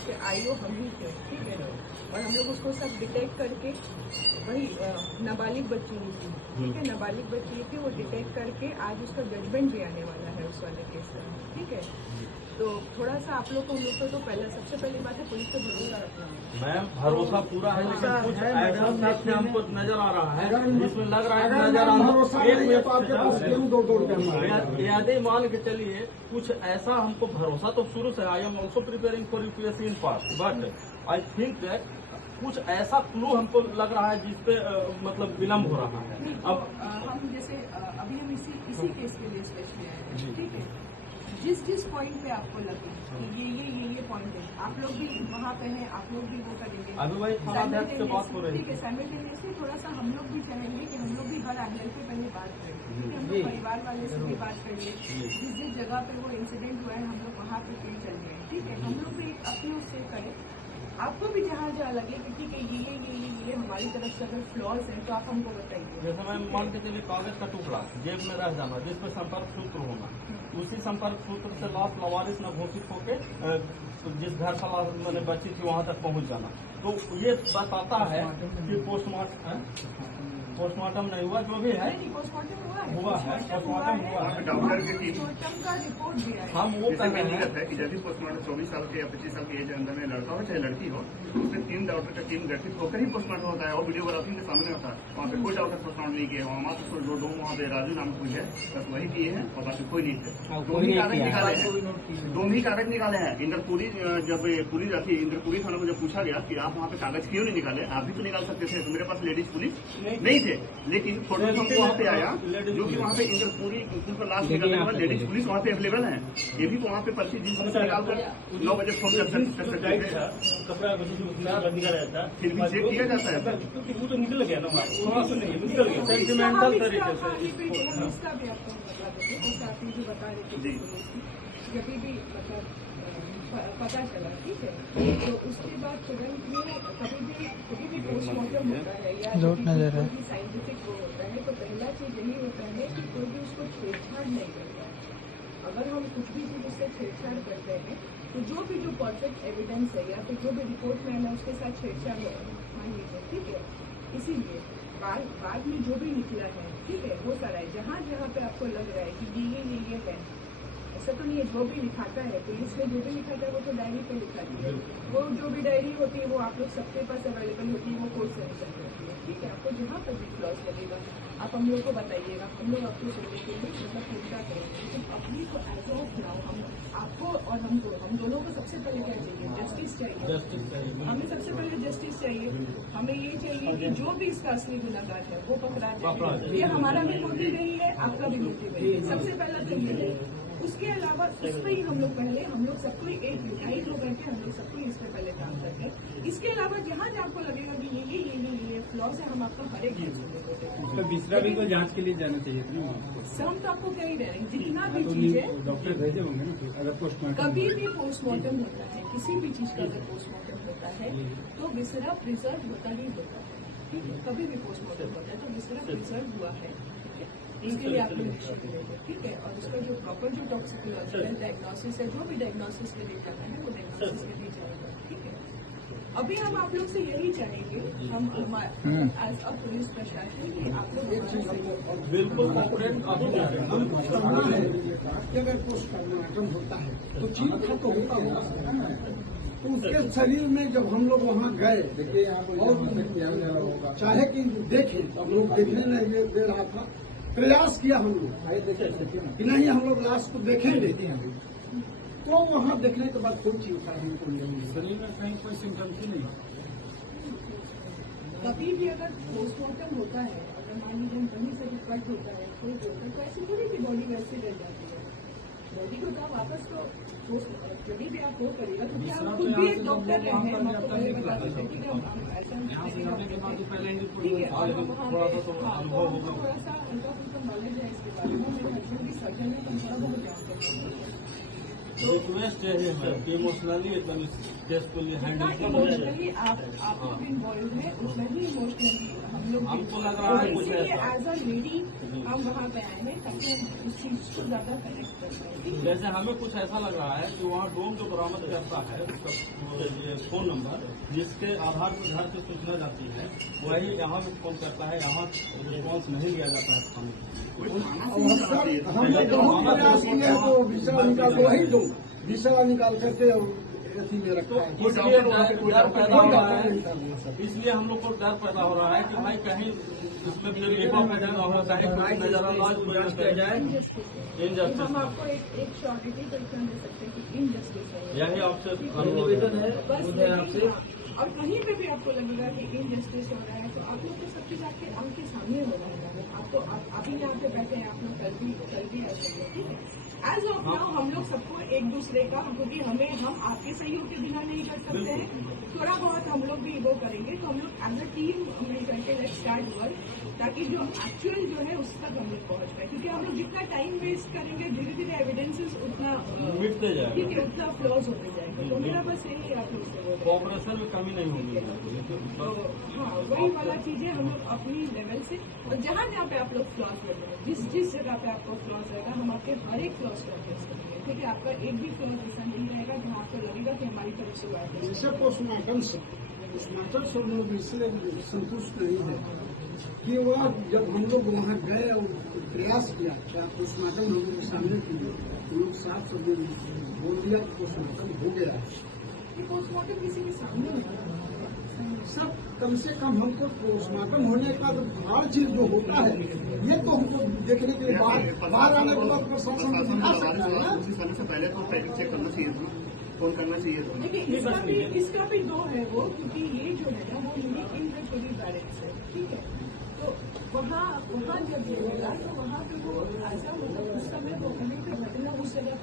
उसके आईओ हम ही थे, ठीक है। और हम लोग उसको सब डिटेक्ट करके वही नाबालिग बच्ची ही थी, ठीक है, नाबालिग बच्ची थी, वो डिटेक्ट करके आज उसका जजमेंट भी आने वाला है उस वाले केस का, ठीक है। तो थोड़ा सा आप लोग को उन लोग को तो पहले सबसे पहली बात है पुलिस पे भरोसा रखना है। मैम भरोसा पूरा है, लेकिन कुछ एक्शन से हमको नजर आ रहा है जिसमें लग रहा है यदि मान के चलिए कुछ ऐसा हमको भरोसा तो शुरू से I am also preparing for UPSC in past, but I think that कुछ ऐसा क्लू हमको लग रहा है जिसपे मतलब विलम्ब हो रहा है। अब हम जैसे अभी हम इसी केस के लिए स्पेशली आए हैं, ठीक है। जिस पॉइंट पे आपको लगे कि ये पॉइंट है, आप लोग भी वहाँ पे हैं, आप लोग भी वो करेंगे। अभी भाई थानाध्यक्ष से बात हो रही है, ठीक है, साइमल्टेनियसली थोड़ा सा हम लोग भी चाहेंगे कि हम लोग भी हर एंगल पे पहले बात करें, ठीक है। हम लोग परिवार वाले से भी बात करिए, जिस जगह पे वो इंसिडेंट हुआ है हम लोग वहाँ पे फिर चल गए, ठीक है। हम लोग भी अपने उससे करें, आपको भी जहाँ लगे कि ठीक है ये हमारी तरफ से अगर फ्लॉज है तो आप हमको बताइए। जैसे मैं मान के चलिए कागज का टुकड़ा जेब में रह जाना जिसपे संपर्क सूत्र होना, उसी संपर्क सूत्र से लाश लवारिस न घोषित होके जिस घर का मैंने बच्ची थी वहां तक पहुंच जाना, तो ये बताता है कि पोस्टमार्टम नहीं हुआ, जो भी है पोस्टमार्टम हुआ है, पोस्टमार्टम हुआ है। डॉक्टर की टीम का रिपोर्ट दिया है। हम वो कर रहे है कि जब भी पोस्टमार्टम 24 साल के या 25 साल की एज अंदर में लड़का हो चाहे लड़की हो, उसमें 3 डॉक्टर का टीम गठित होकर ही पोस्टमार्टम होता है और वीडियोग्राफी के सामने होता है। वहाँ पे कोई डॉक्टर पोस्टमार्टम नहीं किया, वहाँ मात्र जो दो वहाँ पे राजू नाम कोई है बस वही किए हैं और बाकी कोई नहीं थे। दो ही कागज निकाले हैं, दो ही कागज निकाले हैं। इंद्रपुरी जब पुलिस थी, इंद्रपुरी थाना को जब पूछा गया कि आप वहाँ पे कागज क्यों नहीं निकाले, आप भी तो निकाल सकते थे, तो मेरे पास लेडीज पुलिस नहीं थे, लेकिन फोटो वहाँ पे आया जो कि वहाँ पे इंद्रपुरी पुल पर लाश निकालने के बाद लेडीज पुलिस वहाँ पे अवेलेबल है। ये भी वहाँ पे पर्ची जिस निकालकर 9 बजे फोन कर सकते थे, फिर भी चेक किया जाता है क्योंकि वो तो निकल गया ना, निकल गया सेंटिमेंटल तरीके से। इसका भी आपको बता देते हैं, जैसे आप जो बता रहे थे जब भी मतलब पता चला, ठीक है, तो उसके बाद तुरंत में कभी भी पोस्टमार्टम होता है या कोई साइंटिफिक वो होता है तो पहला चीज यही होता है कि कोई भी उसको छेड़छाड़ नहीं करता है। अगर हम कुछ भी चीज उससे छेड़छाड़ करते हैं तो जो परफेक्ट एविडेंस है या फिर जो भी रिपोर्ट में है उसके साथ छेड़छाड़ मान लीजिए, ठीक है। इसीलिए बाद में जो भी निकला है, ठीक है, वो सारा है जहाँ पे आपको लग रहा है कि ये है, ऐसा तो नहीं है। जो भी लिखाता है पुलिस ने, जो भी लिखाता है वो तो डायरी पे लिखाती है, वो जो भी डायरी होती है वो आप लोग सबके पास अवेलेबल होती है, वो कोर्ट से निकल जाती है, ठीक है। आपको जहाँ पर भी क्लॉज लगेगा आप हम लोग को बताइएगा, हम लोग आपको सुनने के लिए मतलब पूछा करेंगे। लेकिन अभी तो एज ऑफ नाउ हम आपको और हम दोनों को सबसे पहले क्या चाहिए, जस्टिस चाहिए। हमें सबसे पहले जस्टिस चाहिए, हमें ये चाहिए कि जो भी इसका असली गुनाहगार है वो पकड़ा जाए। ये हमारा भी मोटिव नहीं है, आपका भी मोटिव नहीं है, सबसे पहला तो ये है। उसके अलावा उसमें ही हम लोग सबको एक यूनाइट हो करके हम लोग सबको इस पर पहले काम करते हैं। इसके अलावा जहाँ आपको लगेगा कि ये फ्लॉज है, हम आपका हर एक तो दूसरा भी कोई जांच के लिए जाना चाहिए सर। हम तो आपको कह ही रहे हैं जितना भी चीज है डॉक्टर भेजे होंगे ना, अगर पोस्टमार्टम कभी भी पोस्टमार्टम होता है, किसी भी चीज का अगर पोस्टमार्टम होता है तो विसरा प्रिजर्व होता ही होता है, ठीक है। कभी भी पोस्टमार्टम होता है तो विसरा प्रिजर्व हुआ है, इसके लिए आप लोग निश्चित रहेंगे, ठीक है। और उसका जो प्रॉपर जो टॉक्सिकोलॉजिकल डायग्नोसिस है, जो भी डायग्नोसिस के लिए जाना है वो डायग्नोसिस के लिए जाएगा, ठीक है। अभी हम आप लोग से यही चाहेंगे, हम एज अ पुलिस प्रशासन की आप लोग बिल्कुल अगर पोस्टमार्टम होता है तो चीज तो होता तो उसके शरीर में जब हम लोग वहाँ गए और चाहे कि देखें, हम लोग देखने नहीं दे रहा था, प्रयास किया हम लोग कि नहीं हम लोग लाश को देखेंगे, तो वहाँ देखने के बाद कोई चीज का शरीर में कहीं कोई सिम्टम्स ही नहीं। कभी भी अगर पोस्टमार्टम होता है, अगर मान लीजिए कहीं से भी कट होता है कोई होता है तो ऐसी थोड़ी की बॉडी वैसे रह जाती है। बॉडी को तो वापस तो कभी भी आप वो करिएगा तो क्या आप खुद भी एक डॉक्टर रहे हैं, हम आपको पहले बता देते हैं, ठीक है। हम ऐसा ठीक है, और हमको थोड़ा सा उनका कुछ नॉलेज है इसके बारे में, मेरे हस्बैंड भी सर्जन है तो हम थोड़ा बहुत जानते हैं। रिक्वेस्ट यही है कि इमोशनली केसफुली जितना हैंडल इमोशनली आप लोग इन्वॉल्व है उतना ही इमोशनली हम लोग हमको लग रहा है कुछ इसीलिए ऐसा। एज अ लेडी हम वहाँ पे आए हैं ताकि हम इस चीज को ज्यादा कनेक्ट कर पाए, ठीक है? जैसे हमें कुछ ऐसा लग रहा है कि वहाँ डोम जो बरामद करता है उसका ये फोन नंबर जिसके आधार पर घर की सूचना जाती है वही यहाँ भी फोन करता है, यहाँ रिस्पॉन्स नहीं दिया जाता है थाने कोई थाना से और नहीं कराती है। सर हमने बहुत प्रयास किए हैं तो विषय निकाल के वही दो विषय निकाल करके और एथी में रखा है। कोई इसलिए डॉक्टर वहाँ पे कोई डर डॉक्टर पैदा हो कोई रहा डॉक्टर है, नहीं करना सर। इसलिए हम लोग को डर पैदा हो रहा है कि भाई कहीं इसमें फिर लिफा पैदा ना हो, कहीं कोई नजरअंदाज कोई किया जाए। Injustice। हम आपको एक शॉर्टिटी क्वेश्चन दे सकते हैं कि इनजस्टिस है यही आपसे निवेदन है बस मुझे आपसे हाँ, और कहीं पे भी आपको लगेगा कि इनजस्टिस हो रहा है तो आप लोग को सब चीज आपके आंख के सामने होना है। आप तो अभी यहाँ पे बैठे हैं, आप लोग कल भी ऐसे हैं, ठीक है? एज ऑफ नाउ हम लोग सबको एक दूसरे का, क्योंकि हम आपके सहयोग के बिना नहीं कर सकते हैं, थोड़ा बहुत हम लोग भी वो करेंगे तो हम लोग एज अ टीम मिल करके लेट्स स्टार्ट वर्क ताकि जो एक्चुअल जो है उस तक हम लोग पहुंच पाए, क्योंकि हम लोग जितना टाइम वेस्ट करेंगे धीरे धीरे एविडेंसेस उतना मिटते जाएगा। ठीक है उतना फ्लॉज होते जाएगा। तो मेरा बस यही आप लोग से वो है। कोऑपरेशन में कमी नहीं होगी। तो हाँ वही वाला चीजें हम लोग अपनी लेवल से और जहाँ जहाँ पे आप लोग फ्लॉज कर रहे हैं जिस जगह पे आपको फ्लॉज रहेगा हम आपके हर एक फ्लॉज को एड्रेस करेंगे, ठीक है? आपका एक भी फ्लॉज ऐसा नहीं रहेगा जहाँ आपको लगेगा कि हमारी तरफ से वो एड्रेस जैसे पोस्टमार्टम से हम लोग इसलिए संतुष्ट नहीं है कि वह जब हम लोग वहाँ गए और प्रयास किया क्या पोस्टमार्टम हम लोग सामने किए हम लोग साफ शब्दों में बोल दिया कि पोस्टमार्टम हो गया है। ये पोस्टमार्टम किसी के सामने नहीं होगा। सब कम से कम हमको पोस्टमार्टम होने का हर चीज जो होता है ये तो हमको देखने के लिए बाहर आने के बाद प्रशासन को दिखा सकता है ना। कोशिश करने से पहले तो फैक्ट चेक करना चाहिए था, फोन करना चाहिए था। देखिए इसका भी दो है वो, क्योंकि ये जो है ना वो यूनिक इनवेंटरी बैरेक्स है, ठीक है? तो वहाँ जब ये होगा तो वहाँ पे वो ऐसा मतलब उस समय वो घटना उस जगह